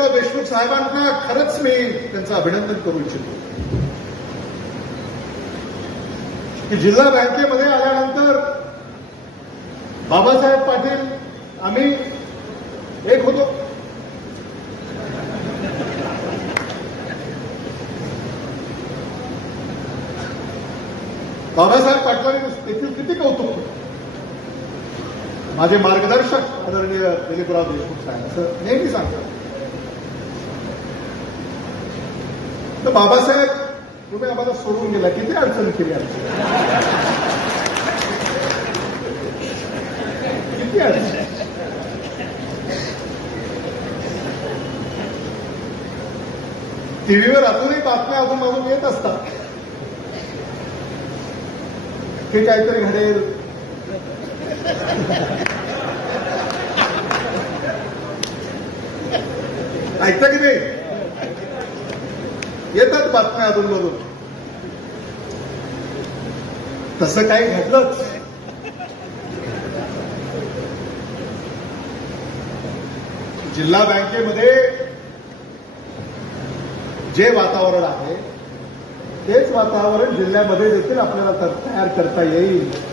दिलीपराव देशमुख साहेबांना खरंच मी त्यांचं अभिनंदन करू इच्छितो. की जिल्हा बँकेमध्ये आल्यानंतर बाबासाहेब पाटील आम्ही एक होतो. बाबासाहेब पाटलांनी देखील किती कौतुक माझे मार्गदर्शक आदरणीय दिलीपराव देशमुख साहेब असं नेहमी सांगतात. तर बाबासाहेब तुम्ही आम्हाला सोडून गेला. किती अडचण केली आमची? किती अडचण? टीव्हीवर अजूनही बातम्या अजून मधून येत असतात. हे काहीतरी घडेल. ऐकता की नाही? येतात बातम्या अधून मधून. तसं काही घडलंच जिल्हा बँकेमध्ये जे वातावरण आहे तेच वातावरण जिल्ह्यामध्ये देखील आपल्याला तर- तयार करता येईल.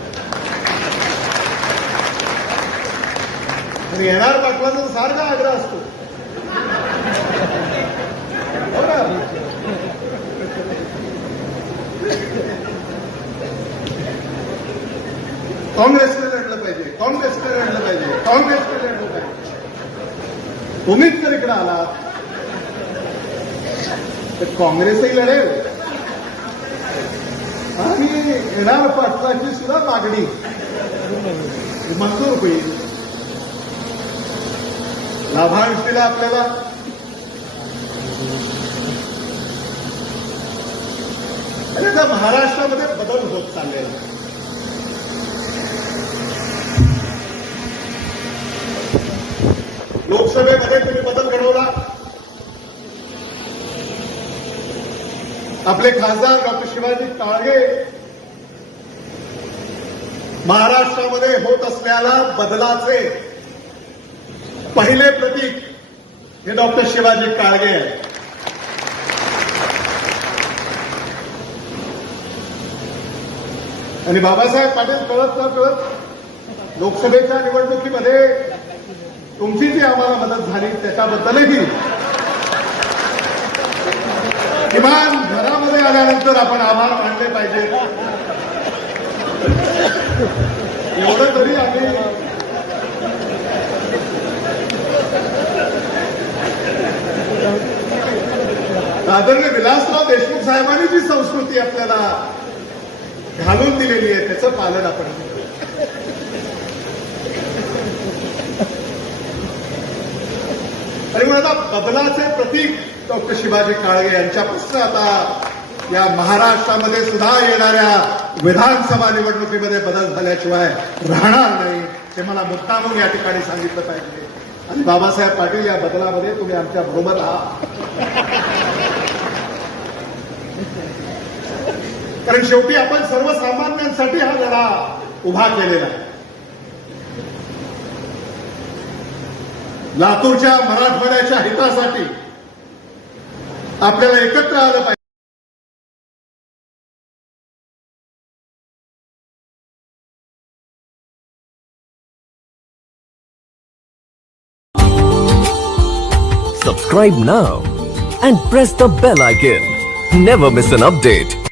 आणि येणार पाटलाचा सारखा आग्रह असतो. हो लढलं पाहिजे काँग्रेसने लढलं पाहिजे काँग्रेसने लढलं पाहिजे. तुम्हीच जर इकडे आलात तर काँग्रेसही लढेल. आणि येणार पाटलाची सुद्धा मागणी. मंजूर होईल. लाभांशीला आपल्याला आणि आता महाराष्ट्रामध्ये बदल होत चाललेला आहे. लोकसभेमध्ये तुम्ही बदल घडवला आपले खासदार डॉक्टर शिवाजी काळगे महाराष्ट्रामध्ये होत असलेल्या बदलाचे पहिले प्रतीक हे डॉक्टर शिवाजी काळगे आहे आणि बाबासाहेब पाटील कळत न कळत लोकसभेच्या निवडणुकीमध्ये तुमची जी आम्हाला मदत झाली त्याच्याबद्दलही किमान घरामध्ये आल्यानंतर आपण आभार मानले पाहिजे. एवढं तरी आम्ही आदरणीय विलासराव देशमुख साहेबांनी जी संस्कृती आपल्याला घालून दिलेली आहे त्याचं पालन आपण आणि म्हणून आता बदलाचे प्रतीक डॉक्टर शिवाजी काळगे यांच्यापासून आता या महाराष्ट्रामध्ये सुद्धा येणाऱ्या विधानसभा निवडणुकीमध्ये बदल झाल्याशिवाय राहणार नाही ते मला मुद्दामून या ठिकाणी सांगितलं पाहिजे. आणि बाबासाहेब पाटील या बदलामध्ये तुम्ही आमच्या बरोबर आहात. कारण शेवटी आपण सर्वसामान्यांसाठी हा लढा उभा केलेला आहे लातूरच्या मराठवाड्याच्या हितासाठी आपल्याला एकत्र आलं पाहिजे Subscribe now and press the bell icon. Never miss an update.